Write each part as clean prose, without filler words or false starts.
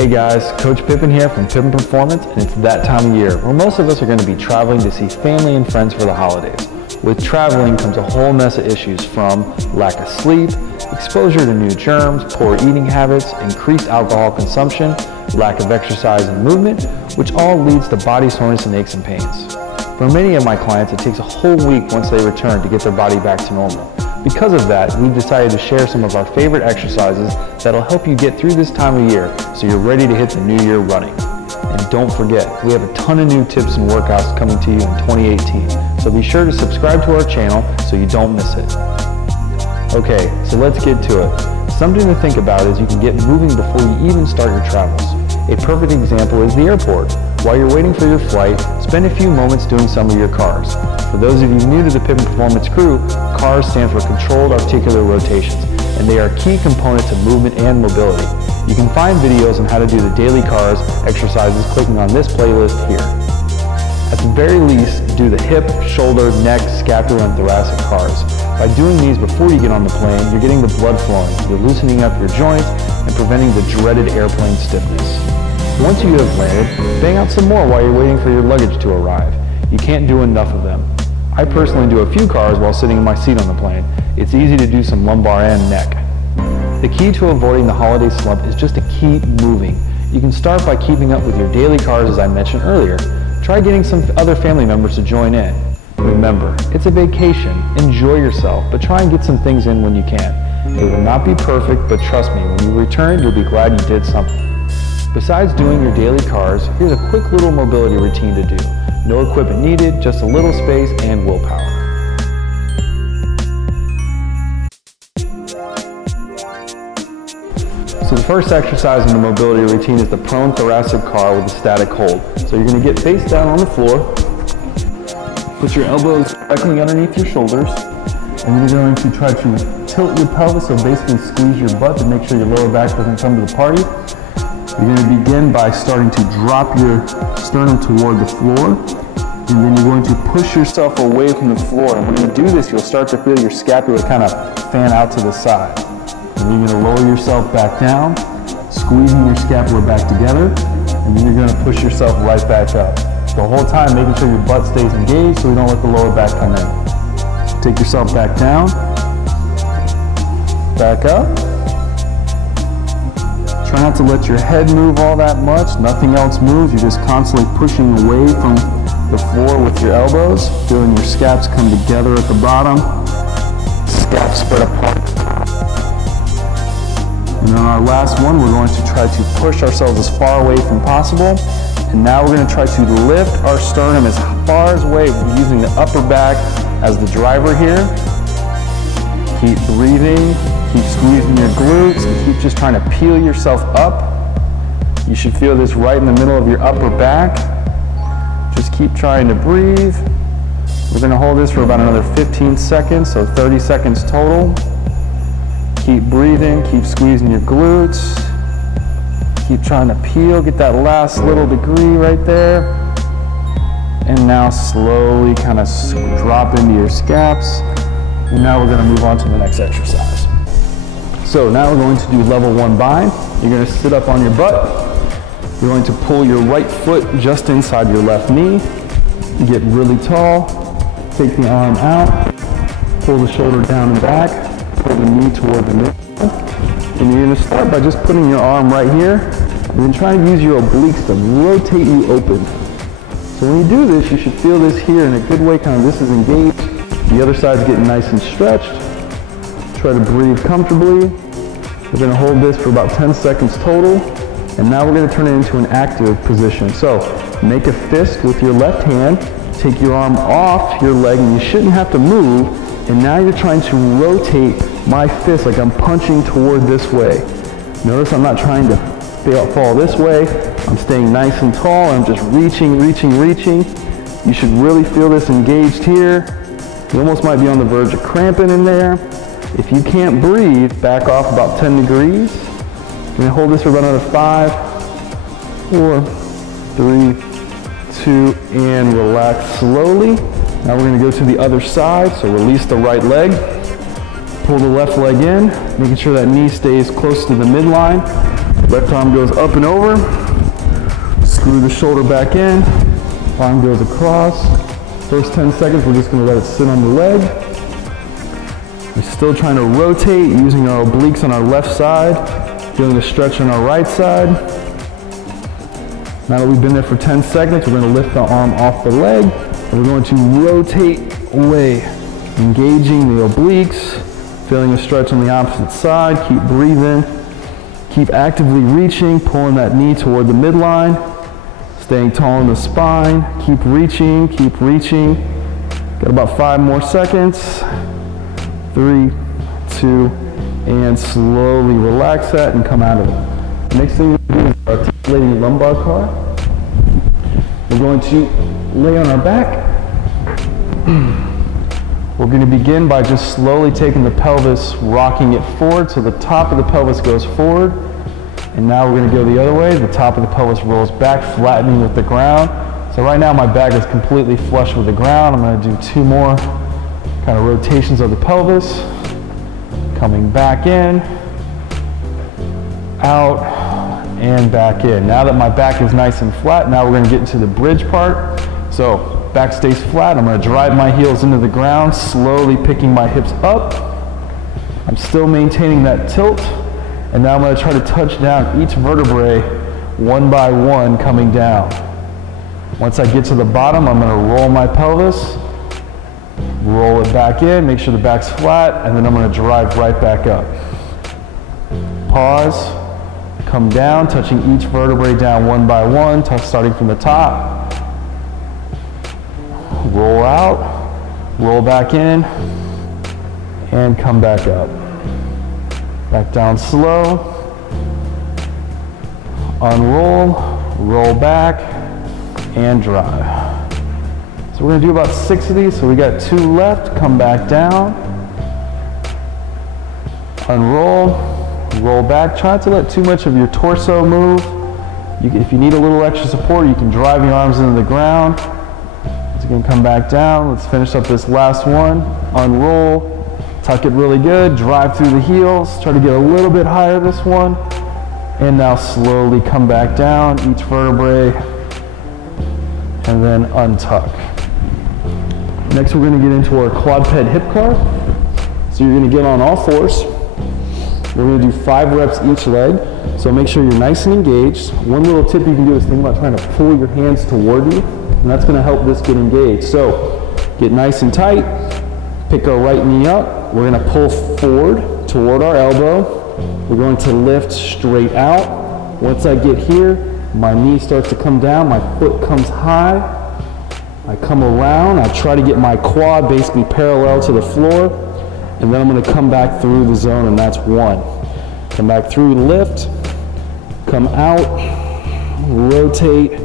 Hey guys, Coach Pippin here from Pippin Performance, and it's that time of year where most of us are going to be traveling to see family and friends for the holidays. With traveling comes a whole mess of issues from lack of sleep, exposure to new germs, poor eating habits, increased alcohol consumption, lack of exercise and movement, which all leads to body soreness and aches and pains. For many of my clients, it takes a whole week once they return to get their body back to normal. Because of that, we've decided to share some of our favorite exercises that'll help you get through this time of year so you're ready to hit the new year running. And don't forget, we have a ton of new tips and workouts coming to you in 2018, so be sure to subscribe to our channel so you don't miss it. Okay, so let's get to it. Something to think about is you can get moving before you even start your travels. A perfect example is the airport. While you're waiting for your flight, spend a few moments doing some of your cars. For those of you new to the Pippin Performance crew, CARs stand for Controlled Articular Rotations, and they are key components of movement and mobility. You can find videos on how to do the daily CARs exercises clicking on this playlist here. At the very least, do the hip, shoulder, neck, scapular, and thoracic CARs. By doing these before you get on the plane, you're getting the blood flowing, you're loosening up your joints, and preventing the dreaded airplane stiffness. Once you have landed, bang out some more while you're waiting for your luggage to arrive. You can't do enough of them. I personally do a few CARs while sitting in my seat on the plane. It's easy to do some lumbar and neck. The key to avoiding the holiday slump is just to keep moving. You can start by keeping up with your daily CARs as I mentioned earlier. Try getting some other family members to join in. Remember, it's a vacation. Enjoy yourself, but try and get some things in when you can. It will not be perfect, but trust me, when you return, you'll be glad you did something. Besides doing your daily CARs, here's a quick little mobility routine to do. No equipment needed, just a little space and willpower. So the first exercise in the mobility routine is the prone thoracic car with a static hold. So you're going to get face down on the floor, put your elbows directly underneath your shoulders, and then you're going to try to tilt your pelvis, so basically squeeze your butt to make sure your lower back doesn't come to the party. You're going to begin by starting to drop your sternum toward the floor, and then you're going to push yourself away from the floor. And when you do this, you'll start to feel your scapula kind of fan out to the side. And then you're going to lower yourself back down, squeezing your scapula back together, and then you're going to push yourself right back up. The whole time making sure your butt stays engaged so we don't let the lower back come in. Take yourself back down, back up. Try not to let your head move all that much. Nothing else moves. You're just constantly pushing away from the floor with your elbows, feeling your scaps come together at the bottom, scaps spread apart. And on our last one, we're going to try to push ourselves as far away from possible. And now we're going to try to lift our sternum as far as away using the upper back as the driver here. Keep breathing. Keep squeezing your glutes and keep just trying to peel yourself up. You should feel this right in the middle of your upper back. Just keep trying to breathe. We're going to hold this for about another 15 seconds, so 30 seconds total. Keep breathing, keep squeezing your glutes. Keep trying to peel, get that last little degree right there. And now slowly kind of drop into your scaps. And now we're going to move on to the next exercise. So now we're going to do level 1 bind. You're going to sit up on your butt. You're going to pull your right foot just inside your left knee. Get really tall. Take the arm out. Pull the shoulder down and back. Pull the knee toward the middle. And you're going to start by just putting your arm right here. And then try to use your obliques to rotate you open. So when you do this, you should feel this here in a good way. Kind of this is engaged. The other side's getting nice and stretched. Try to breathe comfortably. We're going to hold this for about 10 seconds total. And now we're going to turn it into an active position. So make a fist with your left hand. Take your arm off your leg, and you shouldn't have to move. And now you're trying to rotate my fist like I'm punching toward this way. Notice I'm not trying to fall this way. I'm staying nice and tall. I'm just reaching, reaching, reaching. You should really feel this engaged here. You almost might be on the verge of cramping in there. If you can't breathe, back off about 10 degrees. You're going to hold this for about another 5, 4, 3, 2, and relax slowly. Now we're going to go to the other side, so release the right leg. Pull the left leg in, making sure that knee stays close to the midline. Left arm goes up and over. Screw the shoulder back in. Arm goes across. First 10 seconds, we're just going to let it sit on the leg. We're still trying to rotate using our obliques on our left side, feeling a stretch on our right side. Now that we've been there for 10 seconds, we're going to lift the arm off the leg, and we're going to rotate away, engaging the obliques, feeling a stretch on the opposite side. Keep breathing. Keep actively reaching, pulling that knee toward the midline, staying tall in the spine. Keep reaching, keep reaching. Got about 5 more seconds. 3, 2, and slowly relax that and come out of it. The next thing we're going to do is articulating lumbar car. We're going to lay on our back. We're going to begin by just slowly taking the pelvis, rocking it forward so the top of the pelvis goes forward. And now we're going to go the other way. The top of the pelvis rolls back, flattening with the ground. So right now my back is completely flush with the ground. I'm going to do 2 more kind of rotations of the pelvis. Coming back in, out, and back in. Now that my back is nice and flat, now we're going to get into the bridge part. So back stays flat. I'm going to drive my heels into the ground, slowly picking my hips up. I'm still maintaining that tilt. And now I'm going to try to touch down each vertebrae one by one coming down. Once I get to the bottom, I'm going to roll my pelvis, roll it back in, make sure the back's flat, and then I'm going to drive right back up. Pause, come down, touching each vertebrae down one by one, starting from the top. Roll out, roll back in, and come back up. Back down slow, unroll, roll back, and drive. So we're going to do about 6 of these, so we got 2 left. Come back down, unroll, roll back. Try not to let too much of your torso move. If you need a little extra support, you can drive your arms into the ground. So you can come back down. Let's finish up this last one. Unroll. Tuck it really good, drive through the heels, try to get a little bit higher this one, and now slowly come back down, each vertebrae, and then untuck. Next we're going to get into our quadruped hip car. So you're going to get on all fours. We're going to do 5 reps each leg, so make sure you're nice and engaged. One little tip you can do is think about trying to pull your hands toward you, and that's going to help this get engaged. So get nice and tight, pick our right knee up. We're going to pull forward toward our elbow. We're going to lift straight out. Once I get here, my knee starts to come down, my foot comes high. I come around, I try to get my quad basically parallel to the floor, and then I'm going to come back through the zone, and that's 1. Come back through, lift, come out, rotate,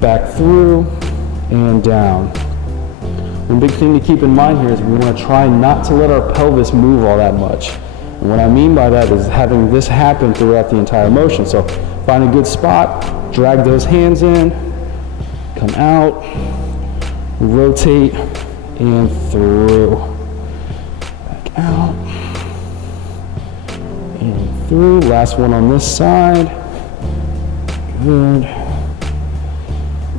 back through, and down. One big thing to keep in mind here is we want to try not to let our pelvis move all that much. And what I mean by that is having this happen throughout the entire motion. So find a good spot, drag those hands in, come out, rotate, and through. Back out, and through. Last one on this side. Good.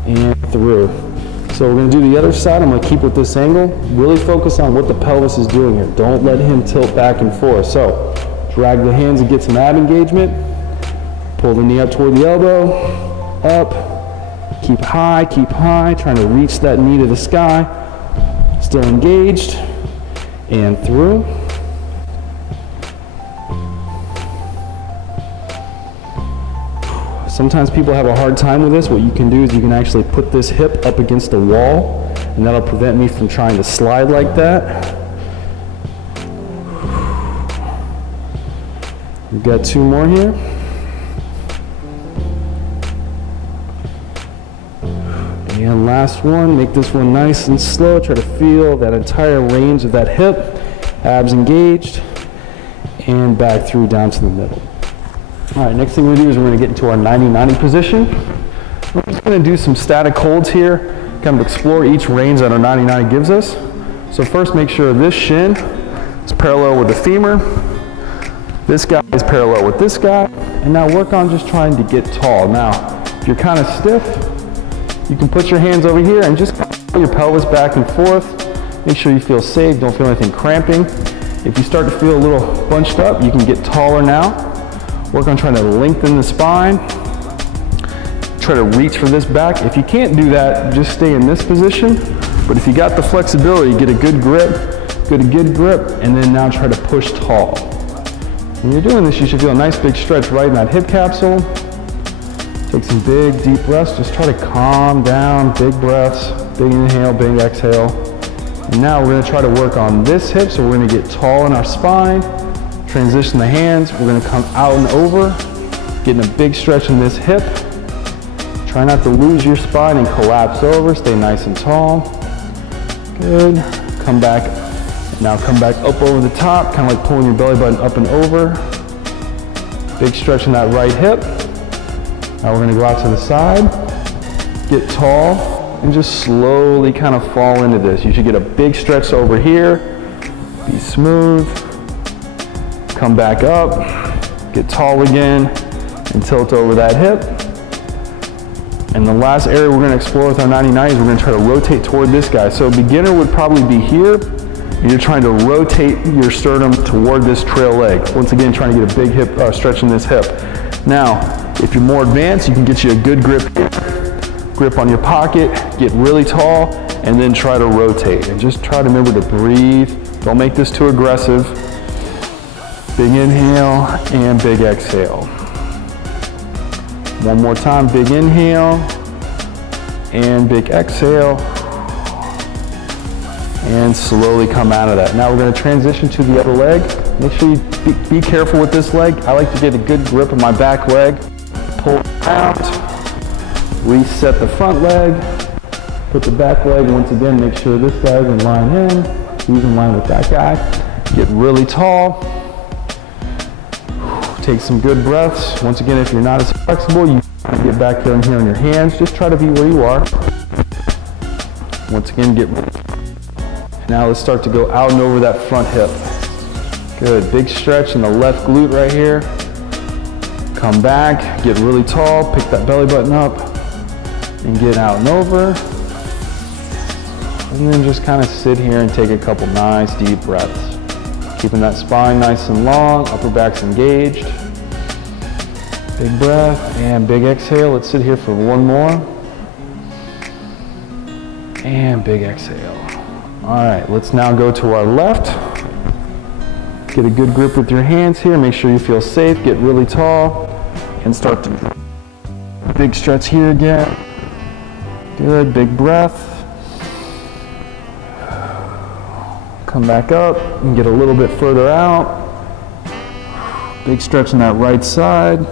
And through. So we're going to do the other side. I'm going to keep with this angle. Really focus on what the pelvis is doing here. Don't let him tilt back and forth. So drag the hands and get some ab engagement. Pull the knee up toward the elbow. Up. Keep high, trying to reach that knee to the sky. Still engaged. And through. Sometimes people have a hard time with this. What you can do is you can actually put this hip up against the wall, and that'll prevent me from trying to slide like that. We've got 2 more here. And last one, make this one nice and slow. Try to feel that entire range of that hip, abs engaged, and back through down to the middle. All right, next thing we're going to do is we're going to get into our 90-90 position. We're just going to do some static holds here, kind of explore each range that our 90-90 gives us. So first make sure this shin is parallel with the femur. This guy is parallel with this guy, And now work on just trying to get tall. Now, if you're kind of stiff, you can put your hands over here and just pull your pelvis back and forth. Make sure you feel safe, don't feel anything cramping. If you start to feel a little bunched up, you can get taller now. Work on trying to lengthen the spine. Try to reach for this back. If you can't do that, just stay in this position. But if you got the flexibility, get a good grip, and then now try to push tall. When you're doing this, you should feel a nice big stretch right in that hip capsule. Take some big, deep breaths. Just try to calm down, big breaths, big inhale, big exhale. And now we're gonna try to work on this hip, so we're gonna get tall in our spine, transition the hands, we're gonna come out and over, getting a big stretch in this hip. Try not to lose your spine and collapse over, stay nice and tall. Good, come back. Now come back up over the top, kind of like pulling your belly button up and over. Big stretch in that right hip. Now we're gonna go out to the side, get tall, and just slowly kind of fall into this. You should get a big stretch over here, be smooth, come back up, get tall again, and tilt over that hip. And the last area we're gonna explore with our 90-90 is we're gonna try to rotate toward this guy. So beginner would probably be here, and you're trying to rotate your sternum toward this trail leg. Once again, trying to get a big hip, stretch in this hip. Now, if you're more advanced, you can get you a good grip here, grip on your pocket, get really tall, and then try to rotate. And just try to remember to breathe. Don't make this too aggressive. Big inhale and big exhale. One more time, big inhale and big exhale. And slowly come out of that. Now we're going to transition to the other leg. Make sure you be careful with this leg. I like to get a good grip of my back leg. Pull out, reset the front leg, put the back leg, once again, make sure this guy's in line in, he's in line with that guy. Get really tall. Take some good breaths. Once again, if you're not as flexible, you can get back there and here on your hands. Just try to be where you are. Once again, get ready. Now let's start to go out and over that front hip. Good, big stretch in the left glute right here. Come back, get really tall, pick that belly button up, and get out and over. And then just kind of sit here and take a couple nice deep breaths. Keeping that spine nice and long, upper back's engaged. Big breath and big exhale. Let's sit here for one more. And big exhale. All right, let's now go to our left. Get a good grip with your hands here. Make sure you feel safe. Get really tall and start to big stretch here again. Good, big breath. Come back up and get a little bit further out. Big stretch on that right side.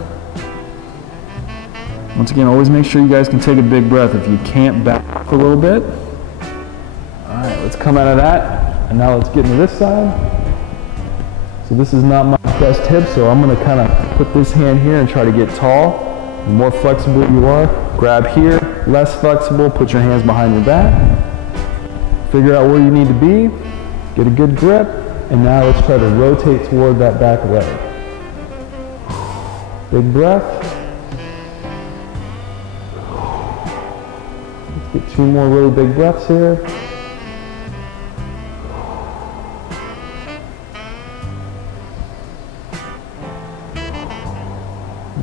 Once again, always make sure you guys can take a big breath. If you can't, back up a little bit. All right, let's come out of that. And now let's get into this side. So this is not my best hip, so I'm gonna kind of put this hand here and try to get tall. The more flexible you are, grab here. Less flexible, put your hands behind your back. Figure out where you need to be. Get a good grip, and now let's try to rotate toward that back leg. Big breath. Let's get two more really big breaths here.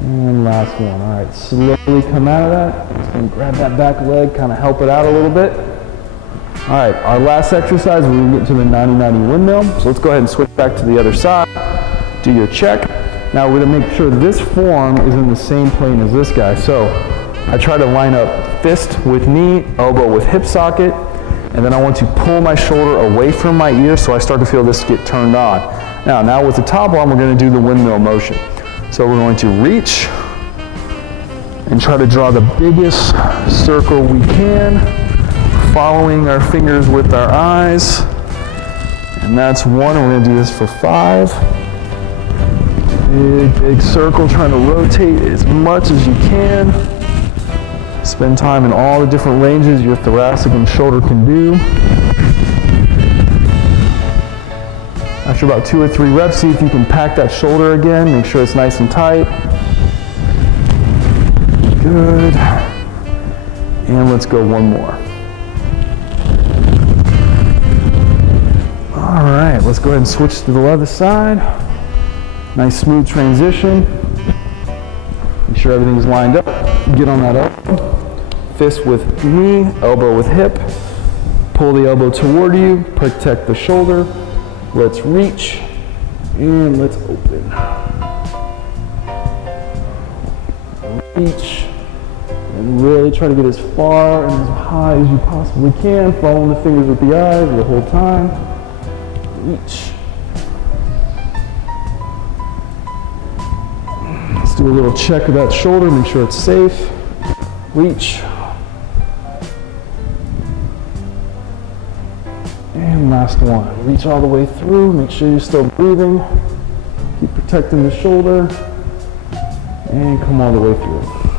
And last one. All right, slowly come out of that. Just gonna grab that back leg, kind of help it out a little bit. All right, our last exercise, we're gonna get to the 90-90 windmill. So let's go ahead and switch back to the other side. Do your check. Now we're gonna make sure this form is in the same plane as this guy. So I try to line up fist with knee, elbow with hip socket, and then I want to pull my shoulder away from my ear so I start to feel this get turned on. Now with the top arm, we're gonna do the windmill motion. So we're going to reach and try to draw the biggest circle we can, following our fingers with our eyes. And that's one. We're going to do this for 5. Big circle, trying to rotate as much as you can. Spend time in all the different ranges your thoracic and shoulder can do. After about 2 or 3 reps, see if you can pack that shoulder again. Make sure it's nice and tight. Good. And let's go one more. All right, let's go ahead and switch to the other side. Nice smooth transition. Make sure everything's lined up. Get on that elbow. Fist with knee, elbow with hip. Pull the elbow toward you, protect the shoulder. Let's reach and let's open. Reach and really try to get as far and as high as you possibly can. Following the fingers with the eyes the whole time. Reach. Let's do a little check of that shoulder, make sure it's safe. Reach. And last one. Reach all the way through, make sure you're still breathing. Keep protecting the shoulder. And come all the way through.